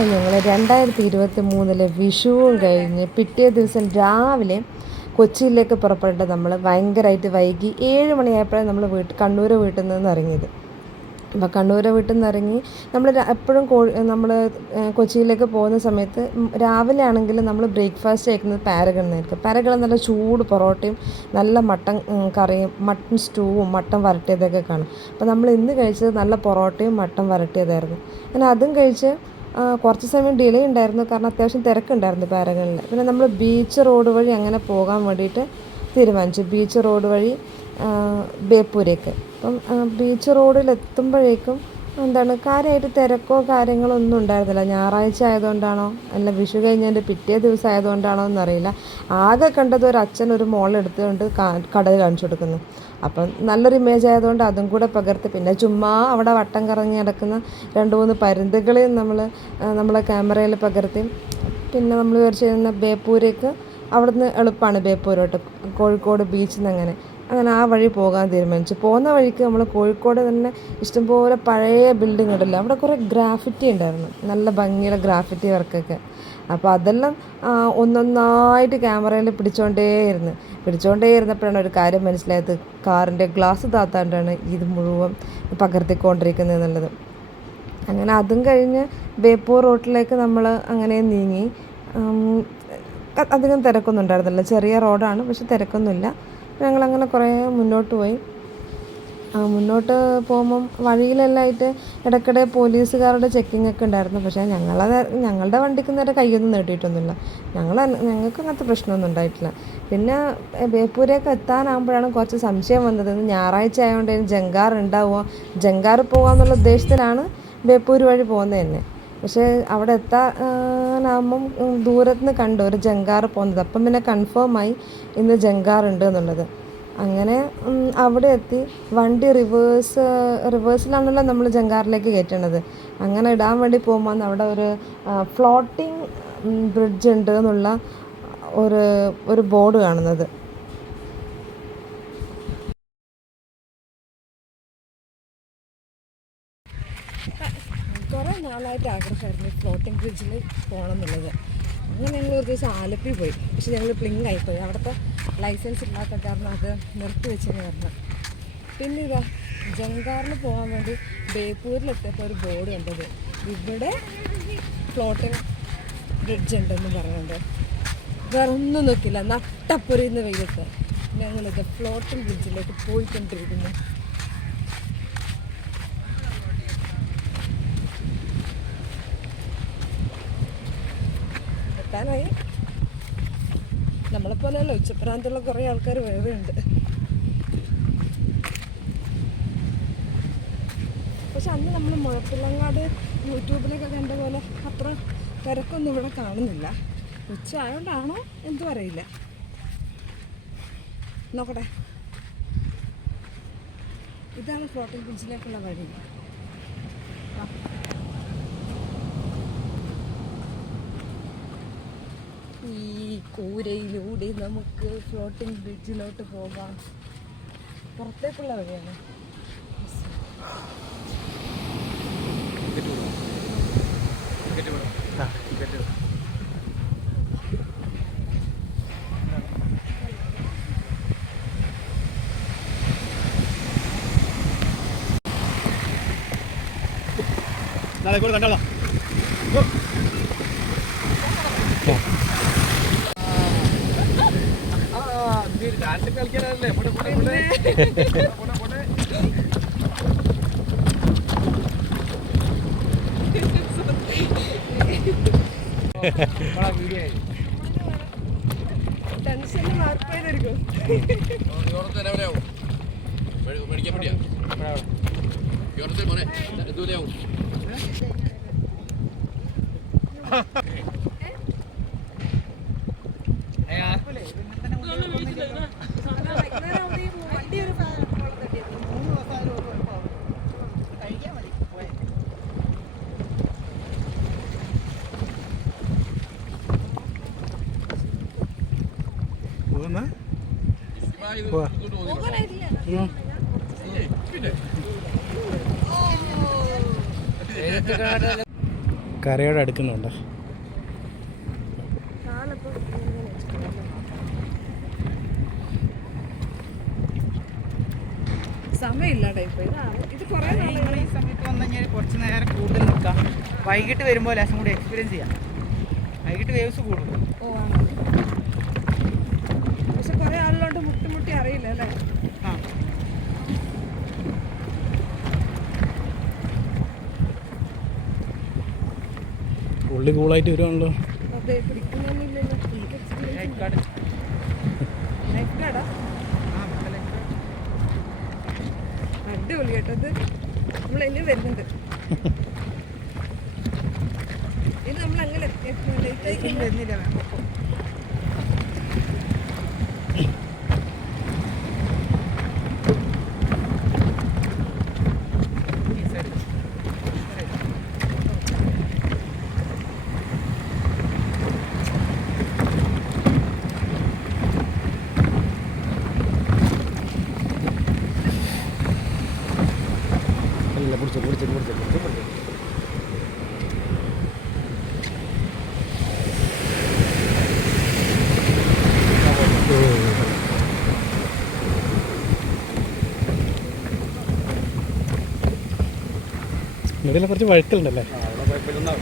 അങ്ങനെ ഞങ്ങൾ 2023 വിഷുവും കഴിഞ്ഞ് പിറ്റേ ദിവസം രാവിലെ കൊച്ചിയിലേക്ക് പുറപ്പെട്ട് നമ്മൾ ഭയങ്കരമായിട്ട് വൈകി 7 മണിയായപ്പോഴാണ് നമ്മൾ കണ്ണൂർ വീട്ടിൽ നിന്ന് ഇറങ്ങിയത്. അപ്പോൾ കണ്ണൂർ വീട്ടിൽ നിന്ന് ഇറങ്ങി നമ്മൾ എപ്പോഴും നമ്മൾ കൊച്ചിയിലേക്ക് പോകുന്ന സമയത്ത് രാവിലെ ആണെങ്കിൽ നമ്മൾ ബ്രേക്ക്ഫാസ്റ്റ് കഴിക്കുന്നത് പാരഗണിനായിരിക്കും. പാരഗൺ നല്ല ചൂട് പൊറോട്ടയും നല്ല മട്ടൻ കറിയും മട്ടൻ സ്റ്റൂവും മട്ടൻ വരട്ടിയതൊക്കെ കാണും. അപ്പോൾ നമ്മൾ ഇന്ന് കഴിച്ചത് നല്ല പൊറോട്ടയും മട്ടൻ വരട്ടിയതായിരുന്നു. അങ്ങനെ അതും കഴിച്ച് കുറച്ച് സമയം ഡിലേ ഉണ്ടായിരുന്നു, കാരണം അത്യാവശ്യം തിരക്കുണ്ടായിരുന്നു പാരഗണിൽ. പിന്നെ നമ്മൾ ബീച്ച് റോഡ് വഴി അങ്ങനെ പോകാൻ വേണ്ടിയിട്ട് തീരുമാനിച്ചു. ബീച്ച് റോഡ് വഴി ബേപ്പൂരേക്ക്. അപ്പം ബീച്ച് റോഡിലെത്തുമ്പോഴേക്കും കാര്യമായിട്ട് തിരക്കോ കാര്യങ്ങളോ ഒന്നും ഉണ്ടായിരുന്നില്ല. ഞായറാഴ്ച ആയതുകൊണ്ടാണോ അല്ല വിഷു കഴിഞ്ഞതിൻ്റെ പിറ്റേ ദിവസം ആയതുകൊണ്ടാണോ എന്നറിയില്ല. ആകെ കണ്ടത് ഒരു അച്ഛൻ ഒരു മോളെടുത്തുകൊണ്ട് കടൽ കാണിച്ചു കൊടുക്കുന്നു. അപ്പം നല്ലൊരു ഇമേജ് ആയതുകൊണ്ട് അതും കൂടെ പകർത്തി. പിന്നെ ചുമ്മാ അവിടെ വട്ടം കറങ്ങി നടക്കുന്ന 2-3 പരുന്തുകളെയും നമ്മളെ ക്യാമറയിൽ പകർത്തി. പിന്നെ നമ്മൾ വിചാരിച്ചിരുന്ന ബേപ്പൂരേക്ക് അവിടുന്ന് എളുപ്പമാണ് ബേപ്പൂരോട്ട്, കോഴിക്കോട് ബീച്ചിൽ നിന്ന് അങ്ങനെ ആ വഴി പോകാൻ തീരുമാനിച്ചു. പോകുന്ന വഴിക്ക് നമ്മൾ കോഴിക്കോട് തന്നെ ഇഷ്ടംപോലെ പഴയ ബിൽഡിംഗ് ഉണ്ടല്ലോ, അവിടെ കുറേ ഗ്രാഫിറ്റി ഉണ്ടായിരുന്നു, നല്ല ഭംഗിയുള്ള ഗ്രാഫിറ്റി വർക്കൊക്കെ. അപ്പോൾ അതെല്ലാം ഒന്നൊന്നായിട്ട് ക്യാമറയിൽ പിടിച്ചുകൊണ്ടേയിരുന്നപ്പോഴാണ് ഒരു കാര്യം മനസ്സിലായത്, കാറിൻ്റെ ഗ്ലാസ് താത്താണ്ടാണ് ഇത് മുഴുവൻ പകർത്തിക്കൊണ്ടിരിക്കുന്നത് എന്നുള്ളത്. അങ്ങനെ അതും കഴിഞ്ഞ് ബേപ്പൂർ റോട്ടിലേക്ക് നമ്മൾ അങ്ങനെ നീങ്ങി. അധികം തിരക്കൊന്നും ഉണ്ടായിരുന്നില്ല, ചെറിയ റോഡാണ്, പക്ഷെ തിരക്കൊന്നുമില്ല. ഞങ്ങളങ്ങനെ കുറേ മുന്നോട്ട് പോയി. മുന്നോട്ട് പോകുമ്പം വഴിയിലെല്ലാമായിട്ട് ഇടയ്ക്കിടെ പോലീസുകാരുടെ ചെക്കിംഗ് ഒക്കെ ഉണ്ടായിരുന്നു. പക്ഷേ ഞങ്ങളുടെ വണ്ടിക്ക് നേരെ കയ്യൊന്നും നീട്ടിയിട്ടൊന്നുമില്ല. ഞങ്ങൾക്ക് അങ്ങനത്തെ പ്രശ്നമൊന്നും ഉണ്ടായിട്ടില്ല. പിന്നെ ബേപ്പൂരേക്ക് എത്താനാകുമ്പോഴാണ് കുറച്ച് സംശയം വന്നത്. ഞായറാഴ്ച ആയതുകൊണ്ട് ജങ്കാർ ഉണ്ടാവുമോ, ജങ്കാർ പോകാമെന്നുള്ള ഉദ്ദേശത്തിലാണ് ബേപ്പൂർ വഴി പോകുന്നത് തന്നെ. പക്ഷേ അവിടെ എത്താനാകുമ്പം ദൂരത്തുനിന്ന് കണ്ടു ഒരു ജങ്കാർ പോകുന്നത്. അപ്പം പിന്നെ കൺഫേമായി ഇന്ന് ജങ്കാർ ഉണ്ട് എന്നുള്ളത്. അങ്ങനെ അവിടെ എത്തി. വണ്ടി റിവേഴ്സിലാണല്ലോ നമ്മൾ ജങ്കാറിലേക്ക് കയറ്റണത്. അങ്ങനെ ഇടാൻ വേണ്ടി പോകുമ്പോൾ അവിടെ ഒരു ഫ്ലോട്ടിംഗ് ബ്രിഡ്ജ് ഉണ്ട് എന്നുള്ള ഒരു ബോർഡ് കാണുന്നത്. കുറേ നാളായിട്ട് ആഗ്രഹമായിരുന്നു ഫ്ലോട്ടിംഗ് ബ്രിഡ്ജിൽ പോകണം എന്നുള്ളത്. അങ്ങനെ ഞങ്ങൾ ഒരു ദിവസം ആലപ്പി പോയി. പക്ഷെ ഞങ്ങൾ പ്ലിങ് ആയിപ്പോയി. അവിടുത്തെ ലൈസൻസ് ഇല്ലാത്ത കാരണം അത് നിർത്തി വെച്ചെന്ന് പറഞ്ഞു. പിന്നെ ഇതാ ജങ്കാറിന് പോകാൻ വേണ്ടി ബേപ്പൂരിലെത്തിയപ്പോൾ ഒരു ബോർഡ് കണ്ടത്, ഇവിടെ ഫ്ലോട്ടിംഗ് ബ്രിഡ്ജ് ഉണ്ടെന്ന് പറയുന്നുണ്ട്. വേറെ ഒന്നും നോക്കില്ല, നട്ടപ്പൊരിയുന്ന വെയിലത്ത് ഞങ്ങളിത് ഫ്ലോട്ടിംഗ് ബ്രിഡ്ജിലേക്ക് പോയിക്കൊണ്ടിരിക്കുന്നു. എത്താനായി. നമ്മളെപ്പോലെയല്ല, ഉച്ചപ്രാന്തുള്ള കുറേ ആൾക്കാർ വേറെ ഉണ്ട്. പക്ഷെ അന്ന് നമ്മൾ മുഴപ്പിലങ്ങാട് യൂട്യൂബിലൊക്കെ കണ്ട പോലെ അത്ര തിരക്കൊന്നും ഇവിടെ കാണുന്നില്ല. ഉച്ച ആയതുകൊണ്ടാണോ എന്തും അറിയില്ല. നോക്കട്ടെ, ഇതാണ് ഫ്ലോട്ടിംഗ് ബ്രിഡ്ജിലേക്കുള്ള വഴി. ഈ കൂരയിലൂടെ നമുക്ക് ഫ്ലോട്ടിംഗ് ബ്രിഡ്ജിലോട്ട് പോകാം. പുറത്തേക്കുള്ള വഴിയാണ്. കണ്ടോ ഡാൻസ് കളിക്കാനല്ലേ ടെൻഷന് മാർപ്പായിരിക്കും. മേടിക്കാൻ പറ്റിയാ മോനെ ദൂരെയാവും. കരയോട് അടുക്കുന്നുണ്ട്. സമയമില്ലാടെ ഇപ്പോൾ ഇത് കുറേ ഈ സമയത്ത് വന്നു കഴിഞ്ഞാൽ കുറച്ച് നേരം കൂടുതൽ നിൽക്കാം. വൈകിട്ട് വരുമ്പോൾ ലേശം കൂടി എക്സ്പീരിയൻസ് ചെയ്യാം. വൈകിട്ട് വേവ്സ് കൂടും. ഓ ആണോ? പക്ഷെ കുറേ ആളുകളുണ്ട് മുട്ടി അറിയില്ല അല്ലേ? ആ പുള്ളി കൂളായിട്ട് വരുവാണല്ലോ. അതെ, പിടിക്കുന്നൊന്നുമില്ലല്ലോ. Life guard. ലൈഫ് ഗാർഡാ? ആ ലൈഫ് ഗാർഡ്. അടിപൊളി കേട്ടോ. ഇത് നമ്മൾ ഇനി വരുന്നുണ്ട്. ഇത് നമ്മൾ അങ്ങനെ ലേറ്റായി വരുന്നില്ല. ഇല്ല, പിടിച്ചു. ഇടയിലെ കുറച്ച് വഴുക്കലുണ്ടല്ലേ? അവിടെ കുഴപ്പമില്ലെന്നാ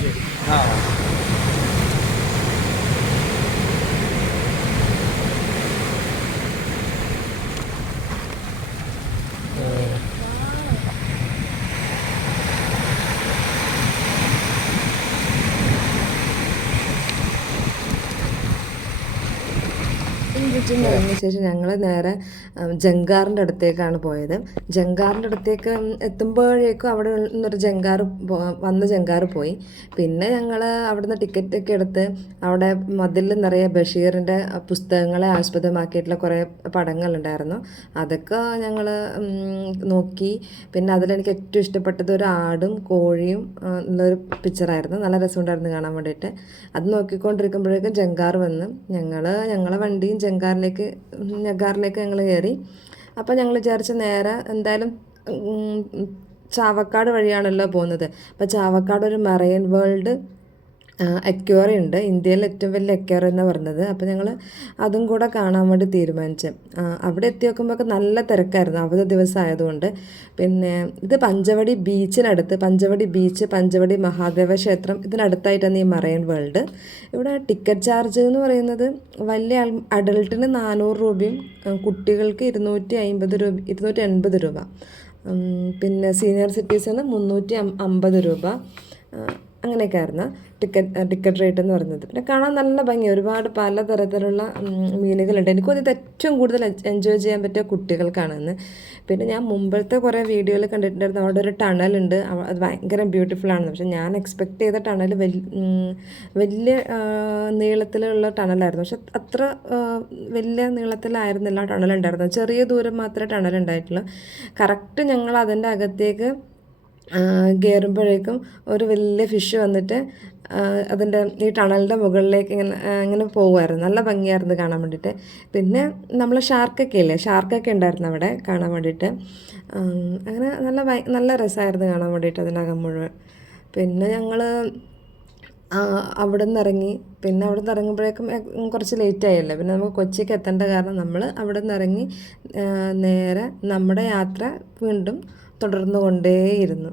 ശരി. ചുറ്റും ഇറങ്ങിയ ശേഷം ഞങ്ങൾ നേരെ ജങ്കാറിൻ്റെ അടുത്തേക്കാണ് പോയത്. ജങ്കാറിൻ്റെ അടുത്തേക്ക് എത്തുമ്പോഴേക്കും അവിടെ നിന്നൊരു വന്ന ജങ്കാറ് പോയി. പിന്നെ ഞങ്ങൾ അവിടുന്ന് ടിക്കറ്റൊക്കെ എടുത്ത് അവിടെ മതിൽ നിറയെ ബഷീറിൻ്റെ പുസ്തകങ്ങളെ ആസ്പദമാക്കിയിട്ടുള്ള കുറേ പടങ്ങളുണ്ടായിരുന്നു. അതൊക്കെ ഞങ്ങൾ നോക്കി. പിന്നെ അതിലെനിക്ക് ഏറ്റവും ഇഷ്ടപ്പെട്ടത് ഒരു ആടും കോഴിയും ഉള്ളൊരു പിക്ചറായിരുന്നു. നല്ല രസമുണ്ടായിരുന്നു കാണാൻ വേണ്ടിയിട്ട്. അത് നോക്കിക്കൊണ്ടിരിക്കുമ്പോഴേക്കും ജങ്കാർ വന്ന് ഞങ്ങളെ വണ്ടിയും ജങ്കാറിലേക്ക് ഞങ്ങൾ കയറി. അപ്പോൾ ഞങ്ങൾ വിചാരിച്ച നേരെ എന്തായാലും ചാവക്കാട് വഴിയാണല്ലോ പോകുന്നത്. അപ്പോൾ ചാവക്കാട് ഒരു മറൈൻ വേൾഡ് അക്വേറിയം ഉണ്ട്, ഇന്ത്യയിലെ ഏറ്റവും വലിയ അക്വേറിയം എന്നാണ് പറഞ്ഞത്. അപ്പോൾ ഞങ്ങൾ അതും കൂടെ കാണാൻ വേണ്ടി തീരുമാനിച്ചു. അവിടെ എത്തി നോക്കുമ്പോൾ നല്ല തിരക്കായിരുന്നു, അവധി ദിവസം ആയതുകൊണ്ട്. പിന്നെ ഇത് പഞ്ചവടി ബീച്ചിനടുത്ത്, പഞ്ചവടി ബീച്ച്, പഞ്ചവടി മഹാദേവ ക്ഷേത്രം ഇതിനടുത്തായിട്ടാണ് ഈ മറൈൻ വേൾഡ്. ഇവിടെ ടിക്കറ്റ് ചാർജ് എന്ന് പറയുന്നത് വലിയ അഡൾട്ടിന് 400 രൂപയും കുട്ടികൾക്ക് 280 രൂപ, പിന്നെ സീനിയർ സിറ്റിസന് 350 രൂപ, അങ്ങനെയൊക്കെ ആയിരുന്നു ടിക്കറ്റ് റേറ്റ് എന്ന് പറയുന്നത്. പിന്നെ കാണാൻ നല്ല ഭംഗി, ഒരുപാട് പലതരത്തിലുള്ള മീനുകളുണ്ട്. എനിക്കും ഇത് ഏറ്റവും കൂടുതൽ എൻജോയ് ചെയ്യാൻ പറ്റിയ കുട്ടികൾക്കാണെന്ന്. പിന്നെ ഞാൻ മുമ്പത്തെ കുറേ വീഡിയോയിൽ കണ്ടിട്ടുണ്ടായിരുന്നു, അവിടെ ഒരു ടണലുണ്ട്, അത് ഭയങ്കര ബ്യൂട്ടിഫുൾ ആണെന്ന്. പക്ഷേ ഞാൻ എക്സ്പെക്റ്റ് ചെയ്ത ടണൽ വലിയ നീളത്തിലുള്ള ടണലായിരുന്നു. പക്ഷെ അത്ര വലിയ നീളത്തിലായിരുന്നില്ല ടണലുണ്ടായിരുന്നത്. ചെറിയ ദൂരം മാത്രമേ ടണലുണ്ടായിട്ടുള്ളൂ. കറക്റ്റ് ഞങ്ങൾ അതിൻ്റെ അകത്തേക്ക് കയറുമ്പോഴേക്കും ഒരു വലിയ ഫിഷ് വന്നിട്ട് അതിൻ്റെ ഈ ടണലിൻ്റെ മുകളിലേക്ക് ഇങ്ങനെ പോകുമായിരുന്നു. നല്ല ഭംഗിയായിരുന്നു കാണാൻ വേണ്ടിയിട്ട്. പിന്നെ നമ്മൾ ഷാർക്കൊക്കെ ഉണ്ടായിരുന്നു അവിടെ കാണാൻ വേണ്ടിയിട്ട്. അങ്ങനെ നല്ല രസമായിരുന്നു കാണാൻ വേണ്ടിയിട്ട് അതിനകം മുഴുവൻ. പിന്നെ ഞങ്ങൾ അവിടെ നിന്ന് ഇറങ്ങി. പിന്നെ അവിടെ നിന്ന് ഇറങ്ങുമ്പോഴേക്കും കുറച്ച് ലേറ്റായല്ലേ, പിന്നെ നമുക്ക് കൊച്ചിക്ക് എത്തേണ്ട കാരണം നമ്മൾ അവിടെ നിന്ന് ഇറങ്ങി നേരെ നമ്മുടെ യാത്ര വീണ്ടും തുടർന്നു കൊണ്ടേയിരുന്നു.